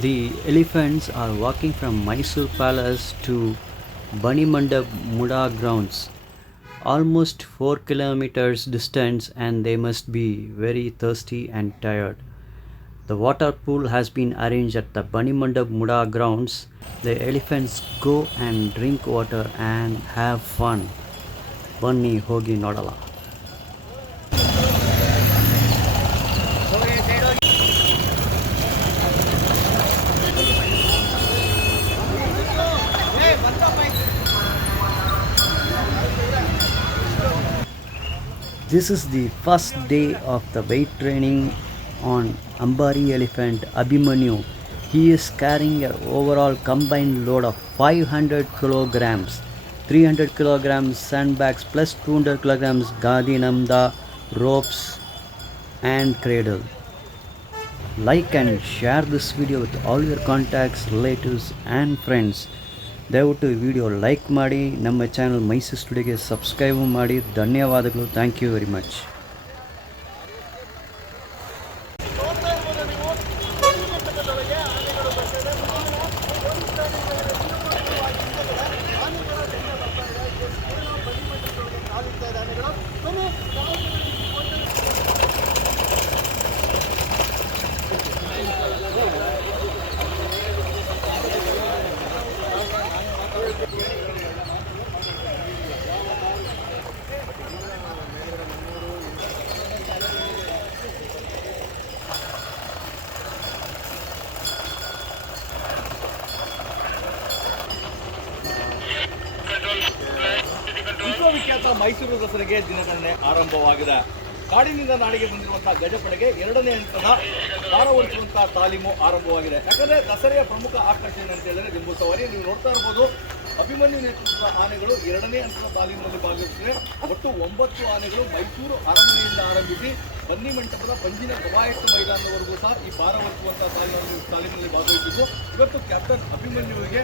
The elephants are walking from Mysore Palace to Banimandap Muda grounds, almost 4 kilometers distance, and they must be very thirsty and tired. The water pool has been arranged at the Banimandap Muda grounds. The elephants go and drink water and have fun. Bunny Hogi Nodala. This is the first day of the weight training on Ambari elephant Abhimanyu. He is carrying an overall combined load of 500 kilograms, 300 kilograms sandbags plus 200 kilograms Gadi Namda, ropes and cradle. Like and share this video with all your contacts, relatives and friends. ದಯವಿಟ್ಟು ಈ video like ಮಾಡಿ, ನಮ್ಮ channel Mysuru ಸ್ಟುಡಿಯೋಗೆ subscribe ಮಾಡಿ. ಧನ್ಯವಾದಗಳು. Thank you very much. ವಿಶ್ವವಿಖ್ಯಾತ ಮೈಸೂರು ದಸರೆಗೆ ದಿನಗಣನೆ ಆರಂಭವಾಗಿದೆ. ಕಾಡಿನಿಂದ ನಾಡಿಗೆ ಬಂದಿರುವಂತಹ ಗಜಪಡೆಗೆ 2ನೇ ಹಂತದ ಭಾರ ಹೊರಿಸುವಂತಹ ತಾಲೀಮು ಆರಂಭವಾಗಿದೆ. ಯಾಕಂದ್ರೆ ದಸರೆಯ ಪ್ರಮುಖ ಆಕರ್ಷಣೆ ಅಂತ ಹೇಳಿದ್ರೆ ಜಂಬೂ ಸವಾರಿ. ನೀವು ನೋಡ್ತಾ ಇರ್ಬೋದು, ಅಭಿಮನ್ಯು ನೇತೃತ್ವದ ಆನೆಗಳು 2ನೇ ಹಂತದ ತಾಲೀಮಿನಲ್ಲಿ ಭಾಗವಹಿಸಿವೆ. ಒಟ್ಟು 9 ಆನೆಗಳು ಮೈಸೂರು ಅರಮನೆಯಿಂದ ಆರಂಭಿಸಿ ಬನ್ನಿ ಮಂಟಪದ ಪಂಜಿನ ಕವಾಯತ್ತು ಮೈದಾನದವರೆಗೂ ಸಹ ಈ ಭಾರ ಹೊರಿಸುವಂತಹ ತಾಲೀಮಿನಲ್ಲಿ ಭಾಗವಹಿಸಿದ್ದು, ಇವತ್ತು ಕ್ಯಾಪ್ಟನ್ ಅಭಿಮನ್ಯುವಿಗೆ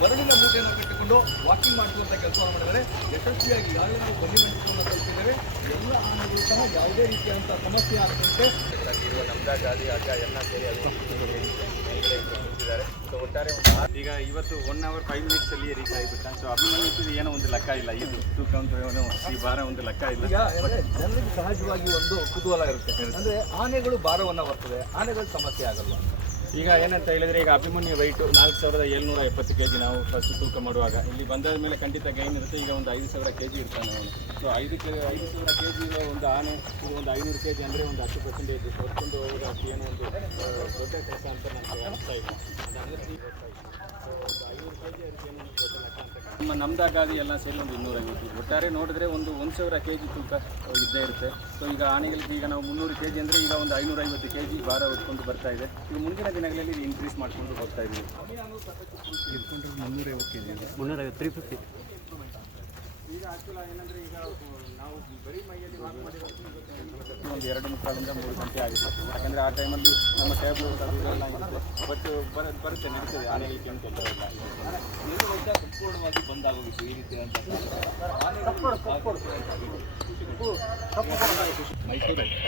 ಮರಳಿನ ಮೂಟೆಯನ್ನು ಕಟ್ಟಿಕೊಂಡು ವಾಕಿಂಗ್ ಮಾಡುವಂಥ ಕೆಲಸವನ್ನು ಮಾಡಿದರೆ ಯಶಸ್ವಿಯಾಗಿ ಯಾವ್ಯಾವ ಬನ್ನಿ ಮಂಟಪವನ್ನು ತಲುಪಿದ್ದೇವೆ. ಎಲ್ಲ ಆನೆಗಳು ಸಹ ಯಾವುದೇ ರೀತಿಯಾದಂಥ ಸಮಸ್ಯೆ ಆಗದಂತೆ ನಮ್ದಾ ಗಾದಿ ಆಗ ಎಲ್ಲ ಸೇರಿ ಅದು ನಿಂತಿದ್ದಾರೆ. ಸೊ ಒಟ್ಟಾರೆ ಈಗ ಇವತ್ತು 1 hour 5 minutes ಅಲ್ಲಿ ರೀಚ್ ಆಗಿಬಿಟ್ಟ. ಸೊ ಅಭಿಮನ್ಯು ಏನೋ ಒಂದು ಲೆಕ್ಕ ಇಲ್ಲ, ಇದು ತೂಕ ಈ ಭಾರ ಒಂದು ಲೆಕ್ಕ ಇಲ್ಲ. ಈಗ ಜನರಿಗೆ ಸಹಜವಾಗಿ ಒಂದು ಕುತೂಹಲ ಇರುತ್ತೆ, ಅಂದರೆ ಆನೆಗಳು ಭಾರವನ್ನು ಬರ್ತದೆ, ಆನೆಗಳು ಸಮಸ್ಯೆ ಆಗಲ್ಲ ಅಂತ. ಈಗ ಏನಂತ ಹೇಳಿದರೆ, ಈಗ ಅಭಿಮನ್ಯು ವೈಟು 4770 kg ನಾವು ಫಸ್ಟ್ ತೂಕ ಮಾಡುವಾಗ. ಇಲ್ಲಿ ಬಂದಾದ ಮೇಲೆ ಖಂಡಿತ ಗೈನ್ ಇರುತ್ತೆ. ಈಗ ಒಂದು 5000 kg ಇರ್ತಾನೆ ಅವನು. ಸೊ 5000 kg ಇರೋ ಒಂದು ಆನೆ, ಇದು ಒಂದು 500 kg ಅಂದರೆ ಒಂದು 10% ಹೊತ್ಕೊಂಡು ಹೋಗೋದು ಏನೋ ಒಂದು ದೊಡ್ಡ ಕೆಲಸ ಅಂತ ನನಗೆ ಅನಿಸ್ತಾ ಇಲ್ಲ. ಅಂದರೆ 500 kg ಅದಕ್ಕೆ ಏನೋ ದೊಡ್ಡ ಲೆಕ್ಕ ಅಂತ. ನಮ್ಮ ನಮ್ದಾ ಗಾದಿ ಎಲ್ಲ ಸೇರಿ ಒಂದು 250. ಒಟ್ಟಾರೆ ನೋಡಿದ್ರೆ ಒಂದು 1000 kg ತೂಕ ಇದ್ದೇ ಇರುತ್ತೆ. ಸೊ ಈಗ ಆನೆಗಳಿಗೆ ಈಗ ನಾವು 300 kg ಅಂದರೆ ಈಗ ಒಂದು 550 kg ಭಾರ ಹೊತ್ಕೊಂಡು ಬರ್ತಾ ಇದೆ. ಈಗ ಮುಂದಿನ ದಿನಗಳಲ್ಲಿ ಇದು ಇನ್ಕ್ರೀಸ್ ಮಾಡ್ಕೊಂಡು ಹೋಗ್ತಾ ಇದ್ದೀವಿ. ಇಟ್ಕೊಂಡ್ರೆ 350 kg, 350. ಈಗ ಆಕ್ಚುಲ ಏನಂದರೆ, ಈಗ ನಾವು ಬರೀ ಮೈಯಲ್ಲಿ ವಾಕ್ ಮಾಡಿರೋದು ಒಂದು 2.25 3 ಗಂಟೆ ಆಗಿದೆ. ಯಾಕಂದರೆ ಆ ಟೈಮಲ್ಲಿ ನಮ್ಮ ಟೇಬಲ್ ಎಲ್ಲ ಇರುತ್ತೆ. ಬಟ್ ಬರುತ್ತೆ, ನಡೀತದೆ, ಆನೆಗಳಿಗೆ ಏನು ತೊಂದರೆ ಇಲ್ಲ. ಏನು ವರ್ಷ ಸಂಪೂರ್ಣವಾಗಿ ಬಂದಾಗೋಗಿತ್ತು ಈ ರೀತಿ ಅಂತ. ಮೈಸೂರಲ್ಲಿ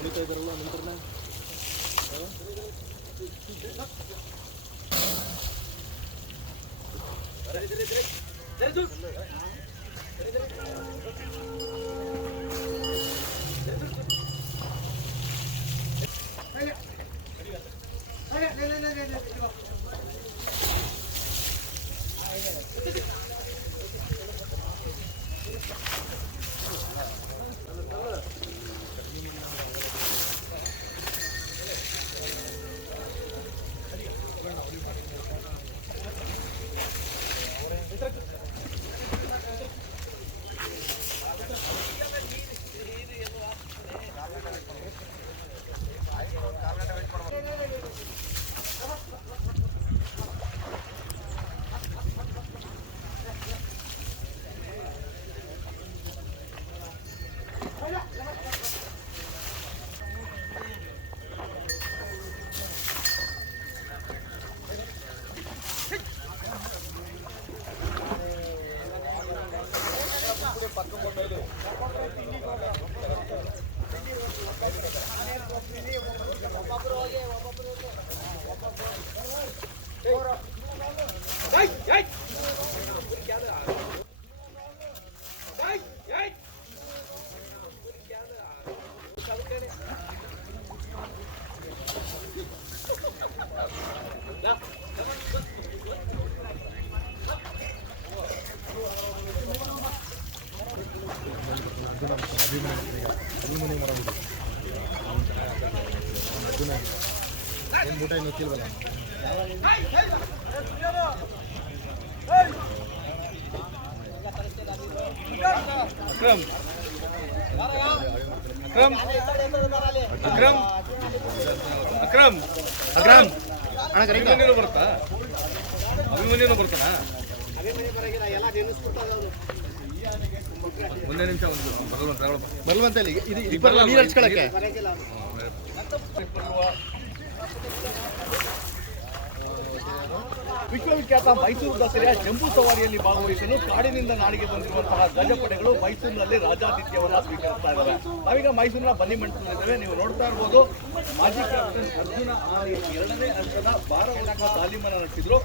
ಕುಣಿತಾ ಇದ್ದಾರಲ್ಲ ನಂತರನ ಅಕ್ರಮ್ ಅಕ್ರಮ್ ಅಕ್ರಮ್ ಅಕ್ರಮ್ ಅಕ್ರಮ್ ಅಣ್ಣ ಅಭಿಮನ್ಯೂ ಬರ್ತಾ ಅಭಿಮನ್ಯೂ ಬರ್ತಾನ ಒಂದೇ ನಿಮಿಷ ಬಲ್ವಂತ ನೀರು ಹಚ್ಕೊಳಕ್ಕೆ ವಿಶ್ವವಿಖ್ಯಾತ ಮೈಸೂರು ದಸರೆಯ ಜಂಬೂ ಸವಾರಿಯಲ್ಲಿ ಭಾಗವಹಿಸಲು ಕಾಡಿನಿಂದ ನಾಡಿಗೆ ಬಂದಿರುವಂತಹ ಗಜಪಡೆಗಳು ಮೈಸೂರಿನಲ್ಲಿ ರಾಜಾತಿಥ್ಯವನ್ನು ಸ್ವೀಕರಿಸ್ತಾ ಇದ್ದಾರೆ. ನಾವೀಗ ಮೈಸೂರಿನ ಬನ್ನಿ ಮಂಟಪದಲ್ಲಿದ್ದೇವೆ. ನೀವು ನೋಡ್ತಾ ಇರ್ಬೋದು, ಮಾಜಿ ಕ್ಯಾಪ್ಟನ್ ಅರ್ಜುನ ಆನೆ 2ನೇ ಹಂತದ ಭಾರವಹಿಸುವ ತಾಲೀಮನ್ನು ನಡೆಸಿದ್ರು.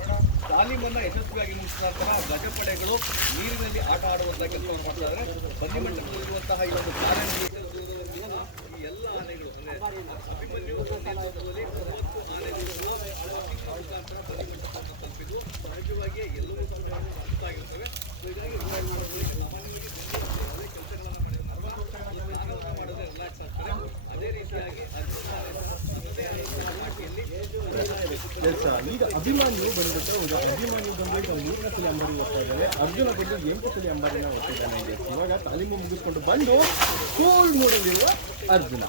ತಾಲೀಮನ್ನು ಯಶಸ್ವಿಯಾಗಿ ಮುಗಿಸಿದ ನಂತರ ಗಜಪಡೆಗಳು ನೀರಿನಲ್ಲಿ ಆಟ ಆಡುವಂತಹ ಕೆಲಸವನ್ನು ಮಾಡ್ತಾ ಇದ್ದಾರೆ. ಬನ್ನಿ ಮಂಟಪದಲ್ಲಿರುವಂತಹ ಈ ಒಂದು ಕಾರಲ್ಲಿ ಈ ಎಲ್ಲ ಆನೆಗಳು ಅಂದ್ರೆ ಅಭಿಮನ್ಯು ನೇತೃತ್ವದಲ್ಲಿ 30 ಆನೆಗಳು ಮುಖಾಂತರ ಬನ್ನಿ ಮಂಟಪವನ್ನು ತಲುಪಿದ್ವು. ಸಹಜವಾಗಿ ಎಲ್ಲವೂ ಕೂಡ ಅರ್ಥಾಗಿರ್ತವೆ. ಹೀಗಾಗಿ ಸಾಮಾನ್ಯವಾಗಿ ಯಾವುದೇ ಕೆಲಸಗಳನ್ನು ಮಾಡಿದ್ರೆ ರಿಲ್ಯಾಕ್ಸ್ ಆಗ್ತಾರೆ. ಅದೇ ರೀತಿಯಾಗಿ ಈಗ ಅಭಿಮಾನ್ಯು ಬಂದ್ಬಿಟ್ಟು ಅಭಿಮಾನ್ಯು ಬಂದ್ಬಿಟ್ಟು ಮೂರನೇ ಸಲ ಅಂಬಾರಿ ಓದ್ತಾ ಇದ್ದಾರೆ. ಅರ್ಜುನ ಬಂದು 8 ಸಲ ಅಂಬಾರಿನ ಓದ್ತಿದ್ದಾನೆ. ಇವಾಗ ತಾಲೀಮು ಮುಗಿಸ್ಕೊಂಡು ಬಂದು ಕೂಲ್ ಮೂಡಲ್ಲಿರುವ ಅರ್ಜುನ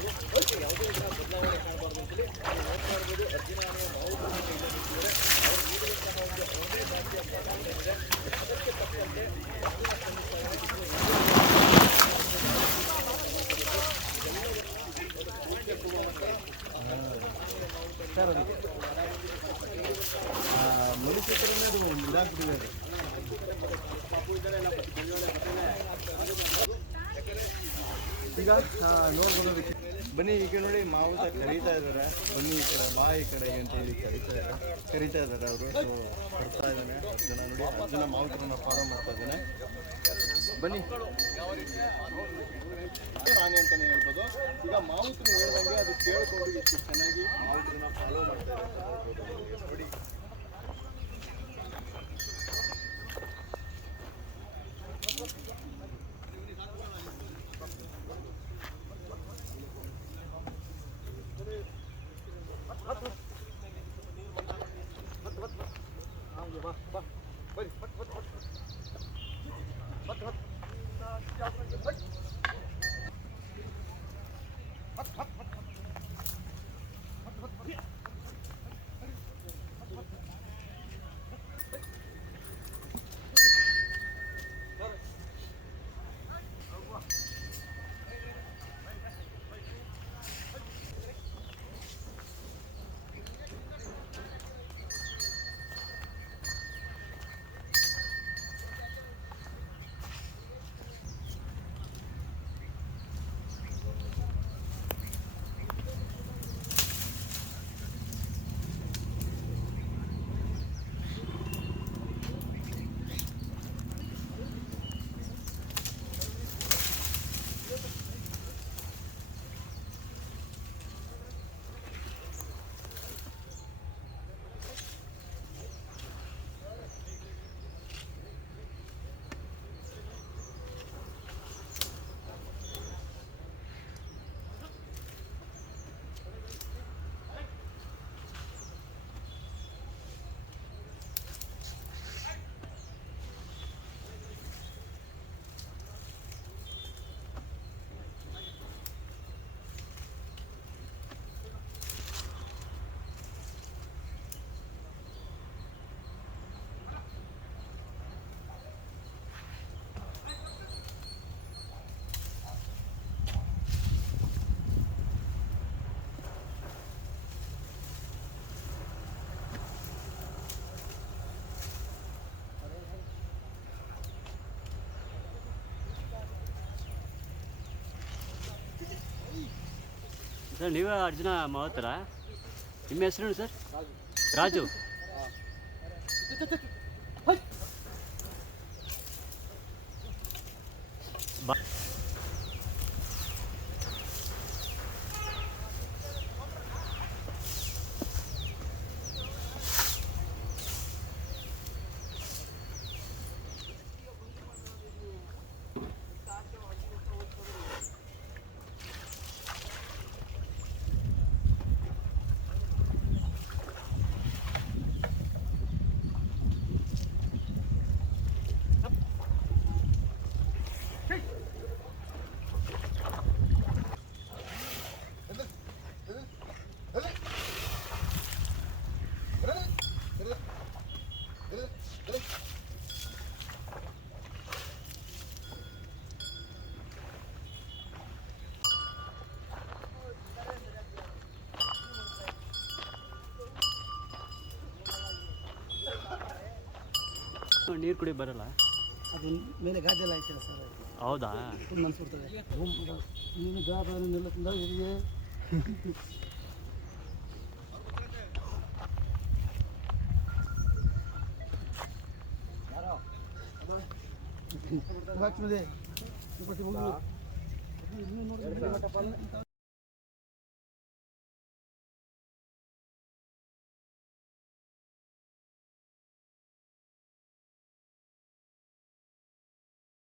ಮನುಷ್ಯರನ್ನೇ ಅದು ಇದಾಗ್ಬಿಟ್ಟಿದೆ. ಈಗ ನೋಡ್ಬೋದು ಬನ್ನಿ ಈ ಕಡೆ ನೋಡಿ, ಮಾವುತ ಕರೀತಾ ಇದ್ದಾರೆ. ಬನ್ನಿ ಈ ಕಡೆ ಬಾ ಈ ಕಡೆ ಅಂತ ಹೇಳಿ ಕರೀತಾ ಇದ್ದಾರೆ ಅವರು. ಸೊ ಬರ್ತಾ ಇದ್ದಾನೆ ಅರ್ಜುನ. ನೋಡಿ ಅರ್ಜುನ ಮಾವುತರನ್ನ ಫಾಲೋ ಮಾಡ್ತಾ ಇದ್ದಾನೆ. ಬನ್ನಿ ಆನೆ ಅಂತಾನೆ ಹೇಳ್ಬೋದು. ಈಗ ಮಾವುತರು ಹೇಳ್ದಂಗೆ ಅದು ಕೇಳ್ಕೊಂಡು ಎಷ್ಟು ಚೆನ್ನಾಗಿ ಮಾವುತರನ್ನ ಫಾಲೋ ಮಾಡ್ತಾ ಇದ್ದಾರೆ ನೋಡಿ. ಸರ್ ನೀವೇ ಅರ್ಜುನ ಮಾವತರ? ನಿಮ್ಮ ಹೆಸರು ಸರ್? ರಾಜು. ಬಾ ನೀರು ಕುಡಿ ಬರಲ್ಲ ಅದು ಮೇಲೆ ಗಾಜೆಲ್ಲ ಆಯ್ತಲ್ಲ ಸರ್, ಹೌದಾ? ಫುಲ್ ಅನ್ಸ್ಬಿಡ್ತದೆ. ನೀನು ಜಾಬ್ ನಿಲ್ಲತ್ತಿಂದ ಇಲ್ಲಿಗೆ ಆಗ್ತದೆ.